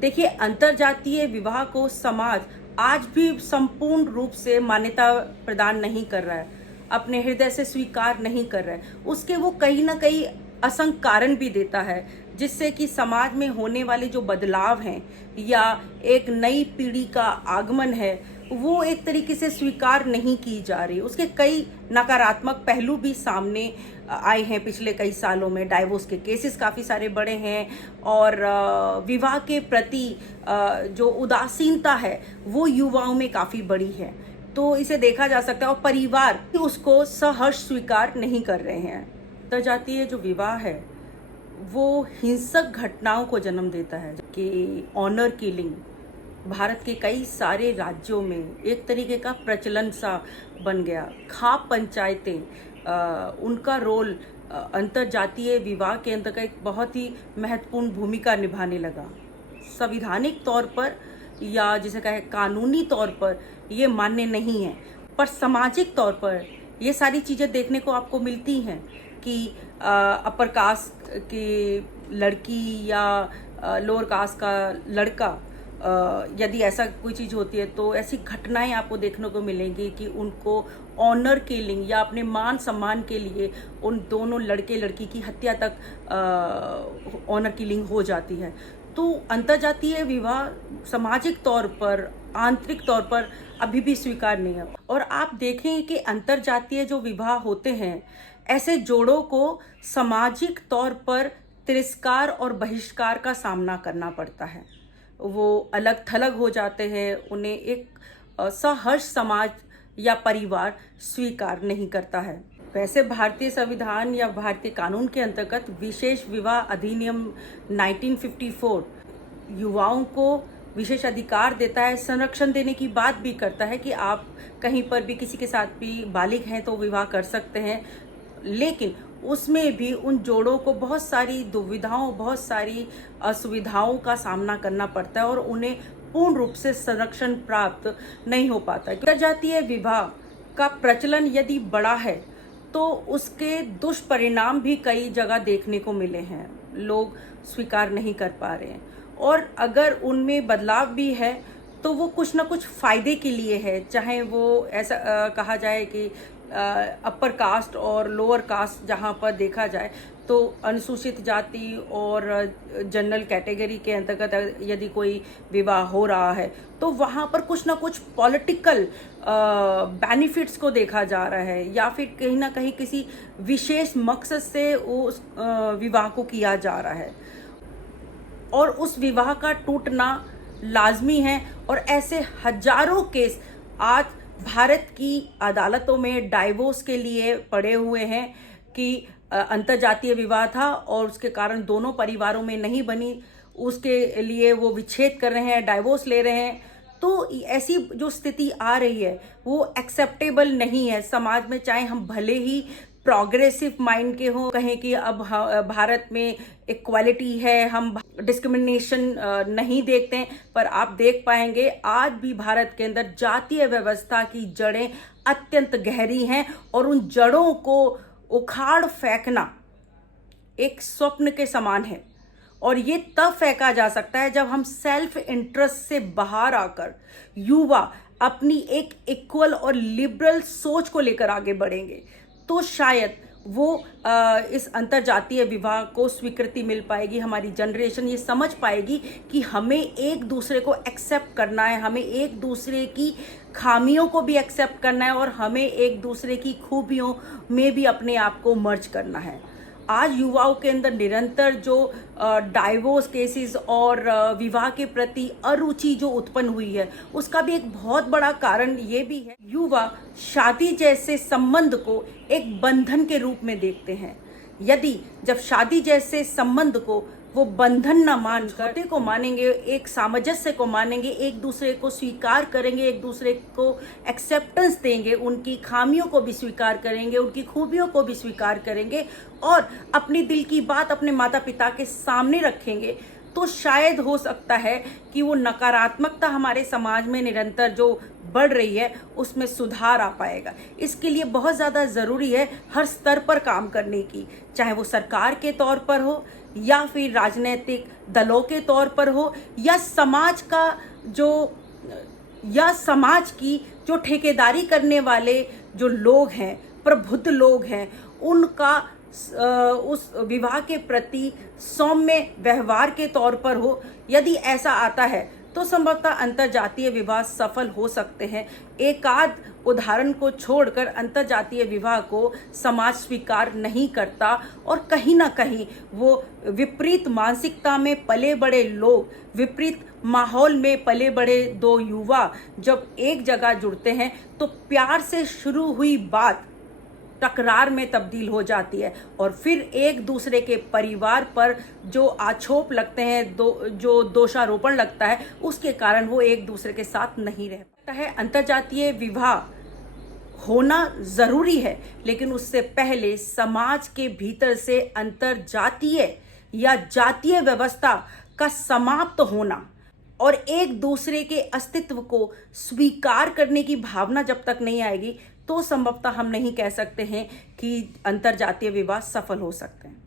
देखिए, अंतर्जातीय विवाह को समाज आज भी संपूर्ण रूप से मान्यता प्रदान नहीं कर रहा है, अपने हृदय से स्वीकार नहीं कर रहा है। उसके वो कहीं ना कहीं असंख्य कारण भी देता है, जिससे कि समाज में होने वाले जो बदलाव हैं या एक नई पीढ़ी का आगमन है, वो एक तरीके से स्वीकार नहीं की जा रही। उसके कई नकारात्मक पहलू भी सामने आए हैं पिछले कई सालों में। डाइवोर्स के केसेस काफ़ी सारे बढ़े हैं और विवाह के प्रति जो उदासीनता है वो युवाओं में काफ़ी बढ़ी है। तो इसे देखा जा सकता है और परिवार उसको सहर्ष स्वीकार नहीं कर रहे हैं। अंतर्जातीय जो विवाह है वो हिंसक घटनाओं को जन्म देता है कि ऑनर किलिंग भारत के कई सारे राज्यों में एक तरीके का प्रचलन सा बन गया। खाप पंचायतें उनका रोल अंतर्जातीय विवाह के अंतर्गत एक बहुत ही महत्वपूर्ण भूमिका निभाने लगा। संवैधानिक तौर पर या जिसे कहे कानूनी तौर पर ये मान्य नहीं है, पर सामाजिक तौर पर ये सारी चीज़ें देखने को आपको मिलती हैं कि अपर कास्ट की लड़की या लोअर कास्ट का लड़का यदि ऐसा कोई चीज़ होती है तो ऐसी घटनाएं आपको देखने को मिलेंगी कि उनको ऑनर किलिंग या अपने मान सम्मान के लिए उन दोनों लड़के लड़की की हत्या तक ऑनर किलिंग हो जाती है। तो अंतर्जातीय विवाह सामाजिक तौर पर, आंतरिक तौर पर अभी भी स्वीकार नहीं है। और आप देखें कि अंतर्जातीय जो विवाह होते हैं, ऐसे जोड़ों को सामाजिक तौर पर तिरस्कार और बहिष्कार का सामना करना पड़ता है। वो अलग थलग हो जाते हैं, उन्हें एक सहर्ष समाज या परिवार स्वीकार नहीं करता है। वैसे भारतीय संविधान या भारतीय कानून के अंतर्गत विशेष विवाह अधिनियम 1954 युवाओं को विशेष अधिकार देता है, संरक्षण देने की बात भी करता है कि आप कहीं पर भी किसी के साथ भी बालिग हैं तो विवाह कर सकते हैं। लेकिन उसमें भी उन जोड़ों को बहुत सारी दुविधाओं, बहुत सारी असुविधाओं का सामना करना पड़ता है और उन्हें पूर्ण रूप से संरक्षण प्राप्त नहीं हो पाता है। अंतर्जातीय विवाह का प्रचलन यदि बड़ा है तो उसके दुष्परिणाम भी कई जगह देखने को मिले हैं। लोग स्वीकार नहीं कर पा रहे हैं और अगर उनमें बदलाव भी है तो वो कुछ ना कुछ फायदे के लिए है। चाहे वो ऐसा कहा जाए कि अपर कास्ट और लोअर कास्ट जहाँ पर देखा जाए तो अनुसूचित जाति और जनरल कैटेगरी के अंतर्गत यदि कोई विवाह हो रहा है तो वहाँ पर कुछ ना कुछ पॉलिटिकल बेनिफिट्स को देखा जा रहा है या फिर कहीं ना कहीं किसी विशेष मकसद से उस विवाह को किया जा रहा है और उस विवाह का टूटना लाजमी है। और ऐसे हजारों केस आज भारत की अदालतों में डाइवोर्स के लिए पड़े हुए हैं कि अंतर्जातीय विवाह था और उसके कारण दोनों परिवारों में नहीं बनी, उसके लिए वो विच्छेद कर रहे हैं, डाइवोर्स ले रहे हैं। तो ऐसी जो स्थिति आ रही है वो एक्सेप्टेबल नहीं है समाज में। चाहे हम भले ही प्रोग्रेसिव माइंड के हों, कहें कि अब भारत में इक्वालिटी है, हम डिस्क्रिमिनेशन नहीं देखते हैं, पर आप देख पाएंगे आज भी भारत के अंदर जातीय व्यवस्था की जड़ें अत्यंत गहरी हैं और उन जड़ों को उखाड़ फेंकना एक स्वप्न के समान है। और ये तब फेंका जा सकता है जब हम सेल्फ इंटरेस्ट से बाहर आकर युवा अपनी एक इक्वल और लिबरल सोच को लेकर आगे बढ़ेंगे, तो शायद वो इस अंतर्जातीय विवाह को स्वीकृति मिल पाएगी। हमारी जनरेशन ये समझ पाएगी कि हमें एक दूसरे को एक्सेप्ट करना है, हमें एक दूसरे की खामियों को भी एक्सेप्ट करना है और हमें एक दूसरे की खूबियों में भी अपने आप को मर्ज करना है। आज युवाओं के अंदर निरंतर जो डाइवोर्स केसेस और विवाह के प्रति अरुचि जो उत्पन्न हुई है, उसका भी एक बहुत बड़ा कारण ये भी है युवा शादी जैसे संबंध को एक बंधन के रूप में देखते हैं। यदि जब शादी जैसे संबंध को वो बंधन न मानकर को मानेंगे, एक सामंजस्य को मानेंगे, एक दूसरे को स्वीकार करेंगे, एक दूसरे को एक्सेप्टेंस देंगे, उनकी खामियों को भी स्वीकार करेंगे, उनकी खूबियों को भी स्वीकार करेंगे और अपनी दिल की बात अपने माता पिता के सामने रखेंगे, तो शायद हो सकता है कि वो नकारात्मकता हमारे समाज में निरंतर जो बढ़ रही है उसमें सुधार आ पाएगा। इसके लिए बहुत ज़्यादा ज़रूरी है हर स्तर पर काम करने की, चाहे वो सरकार के तौर पर हो या फिर राजनीतिक दलों के तौर पर हो या समाज की जो ठेकेदारी करने वाले जो लोग हैं, प्रबुद्ध लोग हैं, उनका उस विवाह के प्रति सौम्य व्यवहार के तौर पर हो। यदि ऐसा आता है तो संभवतः अंतरजातीय विवाह सफल हो सकते हैं। एकाध उदाहरण को छोड़कर अंतरजातीय विवाह को समाज स्वीकार नहीं करता और कहीं ना कहीं वो विपरीत मानसिकता में पले बड़े लोग, विपरीत माहौल में पले बड़े दो युवा जब एक जगह जुड़ते हैं तो प्यार से शुरू हुई बात टकरार में तब्दील हो जाती है और फिर एक दूसरे के परिवार पर जो आक्षोभ लगते हैं, जो दोषारोपण लगता है, उसके कारण वो एक दूसरे के साथ नहीं रह पाता है। अंतरजातीय विवाह होना ज़रूरी है, लेकिन उससे पहले समाज के भीतर से अंतरजातीय या जातीय व्यवस्था का समाप्त होना और एक दूसरे के अस्तित्व को स्वीकार करने की भावना जब तक नहीं आएगी तो संभवतः हम नहीं कह सकते हैं कि अंतरजातीय विवाह सफल हो सकते हैं।